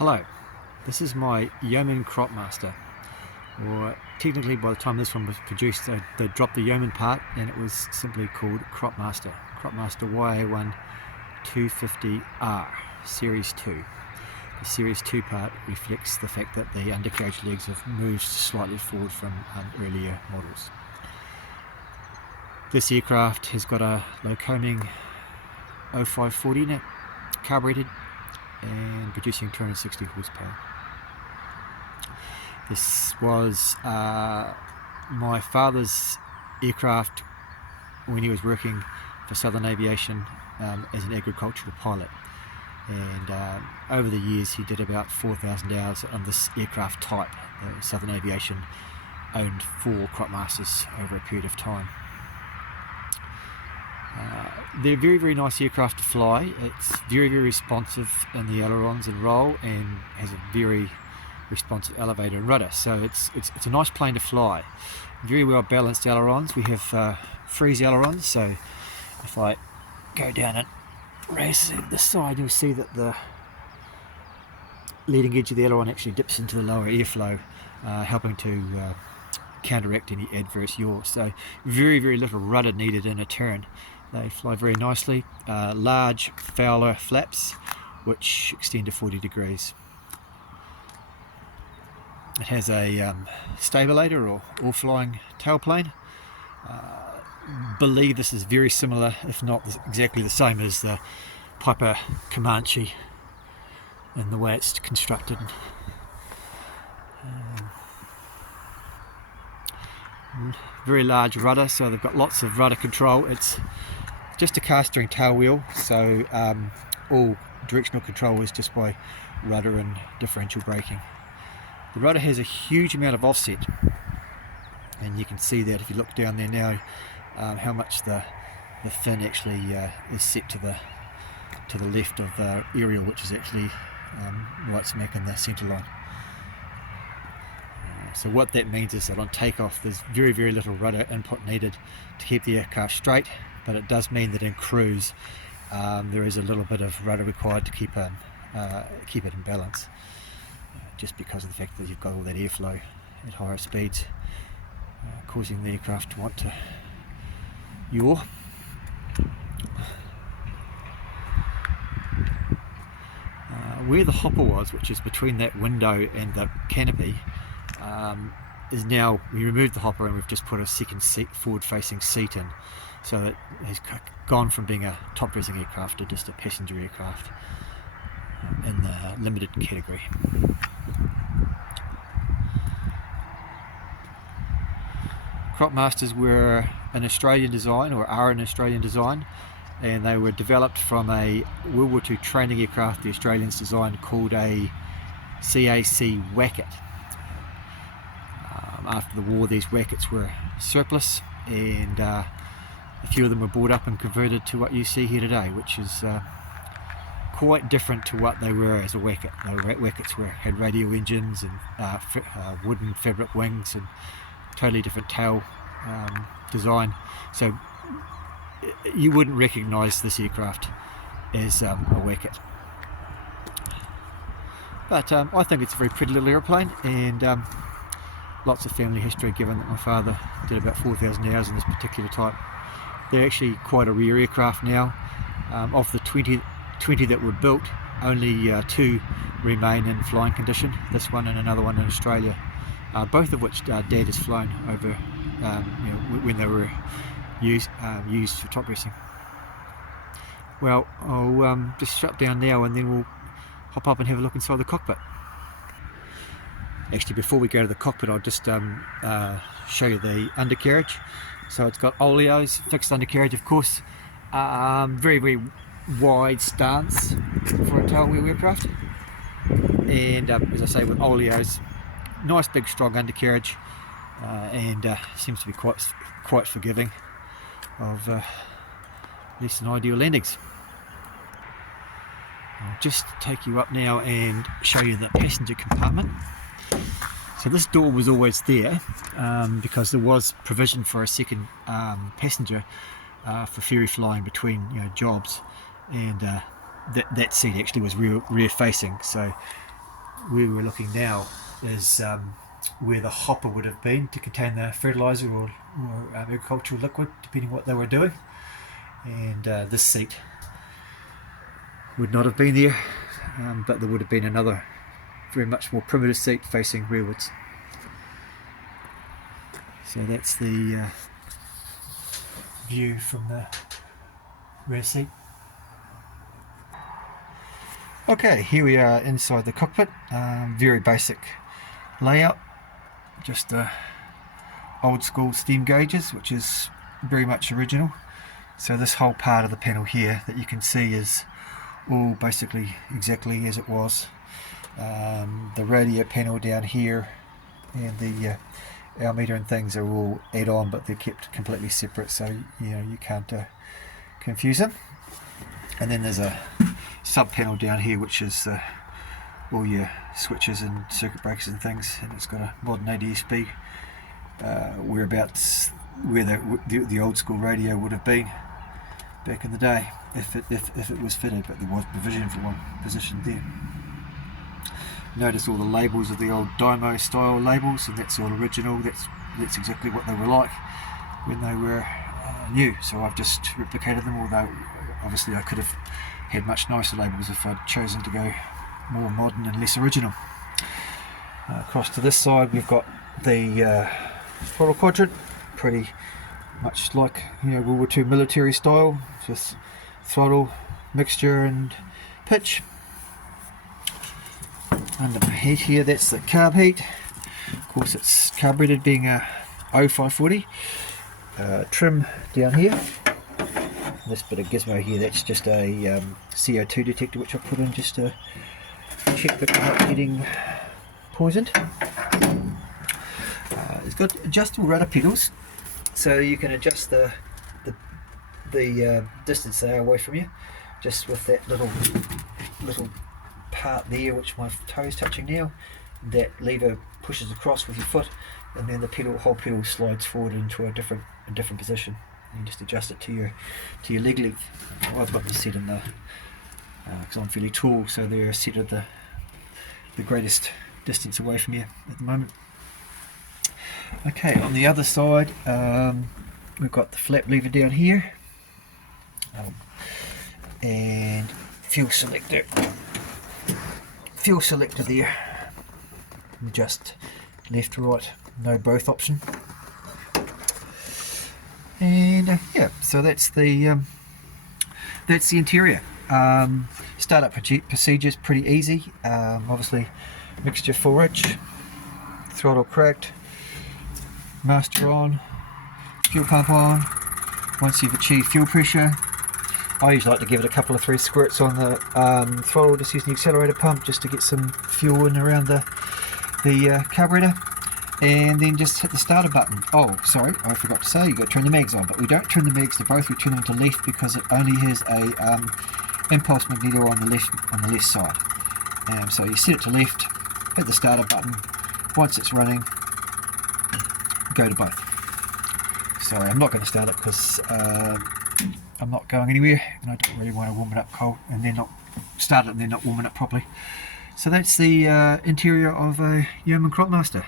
Hello, this is my Yeoman Cropmaster, or technically by the time this one was produced they dropped the Yeoman part and it was simply called Cropmaster. Cropmaster YA 250R Series 2. The Series 2 part reflects the fact that the undercarriage legs have moved slightly forward from earlier models. This aircraft has got a Lycoming 0540 in it, carbureted and producing 260 horsepower. This was my father's aircraft when he was working for Southern Aviation as an agricultural pilot, and over the years he did about 4,000 hours on this aircraft type. Southern Aviation owned 4 Cropmasters over a period of time. They're very, very nice aircraft to fly. It's very, very responsive in the ailerons and roll, and has a very responsive elevator and rudder. So it's a nice plane to fly. Very well balanced ailerons. We have freeze ailerons. So if I go down and raise this side, you'll see that the leading edge of the aileron actually dips into the lower airflow, helping to counteract any adverse yaw. So very, very little rudder needed in a turn. They fly very nicely. Large Fowler flaps which extend to 40 degrees. It has a stabilator or all-flying tailplane. Believe this is very similar, if not exactly the same, as the Piper Comanche in the way it's constructed. Very large rudder, so they've got lots of rudder control. It's just a cast steering tail wheel, so all directional control is just by rudder and differential braking. The rudder has a huge amount of offset, and you can see that if you look down there now, how much the fin actually is set to the left of the aerial, which is actually right smack in the centre line. So what that means is that on takeoff there's very, very little rudder input needed to keep the aircraft straight, but it does mean that in cruise there is a little bit of rudder required to keep it in balance, just because of the fact that you've got all that airflow at higher speeds, causing the aircraft to want to yaw. Where the hopper was, which is between that window and the canopy, is now, we removed the hopper and we've just put a second seat, forward-facing seat in, so it has gone from being a top-dressing aircraft to just a passenger aircraft in the limited category. Cropmasters were an Australian design, or are an Australian design, and they were developed from a World War II training aircraft the Australians designed called a CAC Wacket. After the war, these Wackets were surplus, and a few of them were bought up and converted to what you see here today, which is quite different to what they were as a Wacket. Wackets had radial engines and wooden fabric wings and totally different tail design. So you wouldn't recognise this aircraft as a Wacket. But I think it's a very pretty little aeroplane, and lots of family history, given that my father did about 4,000 hours in this particular type. They're actually quite a rare aircraft now. Of the 20 that were built, only 2 remain in flying condition, this one and another one in Australia, both of which Dad has flown over when they were used for top dressing. Well, I'll just shut down now and then we'll hop up and have a look inside the cockpit. Actually, before we go to the cockpit, I'll just show you the undercarriage. So it's got oleos, fixed undercarriage, of course. Very, very wide stance for a tailwheel aircraft. And as I say, with oleos, nice big strong undercarriage, and seems to be quite forgiving of less than ideal landings. I'll just take you up now and show you the passenger compartment. So this door was always there because there was provision for a second passenger for ferry flying between jobs, and that seat actually was rear facing, so where we're looking now is where the hopper would have been to contain the fertiliser or agricultural liquid, depending what they were doing. And this seat would not have been there, but there would have been another very much more primitive seat facing rearwards. So that's the view from the rear seat. Okay, here we are inside the cockpit. Very basic layout, just old school steam gauges, which is very much original. So this whole part of the panel here that you can see is all basically exactly as it was. The radio panel down here and the hour meter and things are all add-on, but they're kept completely separate, so you can't confuse them. And then there's a sub panel down here, which is all your switches and circuit breakers and things, and it's got a modern ADSB whereabouts where the old school radio would have been back in the day, if it was fitted, but there was provision for one positioned there. Notice all the labels of the old Dymo style labels, and that's all original. That's exactly what they were like when they were new. So I've just replicated them, although obviously I could have had much nicer labels if I'd chosen to go more modern and less original. Across to this side we've got the throttle quadrant, pretty much like World War II military style, just throttle, mixture and pitch. Under my head here, that's the carb heat. Of course it's carbureted, being a 0540. Trim down here. This bit of gizmo here, that's just a CO2 detector which I put in just to check that I'm not getting poisoned. It's got adjustable rudder pedals, so you can adjust the distance they are away from you, just with that little part there which my toe is touching now. That lever pushes across with your foot, and then the whole pedal slides forward into a different position. You just adjust it to your leg length. I've got this set in the because I'm fairly tall, so they're set at the greatest distance away from you at the moment. Okay, on the other side we've got the flap lever down here, and fuel selector there. Adjust left to right, no both option. And yeah, so that's the interior. Startup procedures pretty easy. Obviously, mixture full rich, throttle cracked, master on, fuel pump on. Once you've achieved fuel pressure, I usually like to give it a couple of 3 squirts on the throttle, just using the accelerator pump just to get some fuel in around the carburetor. And then just hit the starter button. Oh, sorry, I forgot to say, you've got to turn the mags on, but we don't turn the mags to both, we turn them to left because it only has a impulse magneto on the left side. So you set it to left, hit the starter button, once it's running, go to both. Sorry, I'm not going to start it because I'm not going anywhere, and I don't really want to warm it up cold and then not start it and then not warm it up properly. So that's the interior of a Yeoman Cropmaster.